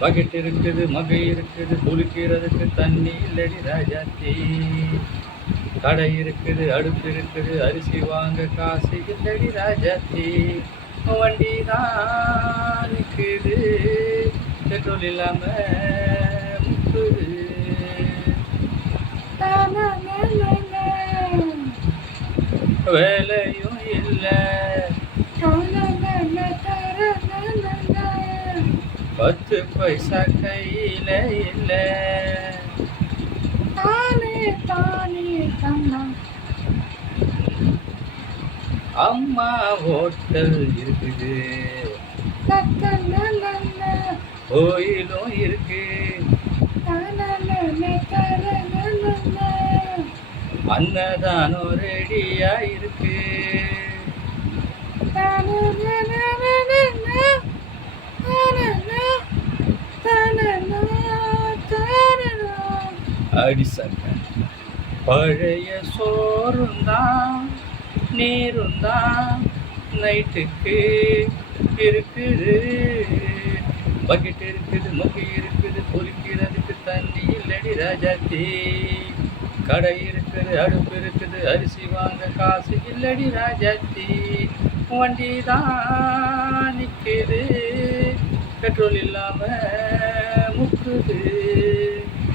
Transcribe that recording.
Bucket இருக்குது, மகை இருக்குது, குளிக்கிறதுக்கு தண்ணி இல்லடி ராஜாத்தி. கடை இருக்குது, அடுப்பு இருக்குது, அரிசி வாங்க காசு இல்லடி ராஜாத்தி. வண்டி தான் நிற்குது, பெட்ரோல் இல்லாம முக்குது. வேலையும் இல்லை, 10 பைசா கையில இல்லை. அம்மா ஹோட்டல் இருக்குது, கோயிலும் இருக்கு, அன்னதானம் ரெடியா இருக்கு. அடிசக்க பழைய சோறுந்தான் நீருந்தான் நைட்டுக்கு இருக்குது. பக்கெட் இருக்குது, மொக்கை இருக்குது, பொறிக்கிறதுக்கு தண்ணி இல்லடி ராஜாத்தி. கடை இருக்குது, அடுப்பு இருக்குது, அரிசி வாங்க காசு இல்லடி ராஜாத்தி. வண்டி தான் நிற்குது, பெட்ரோல் இல்லாம முக்குது.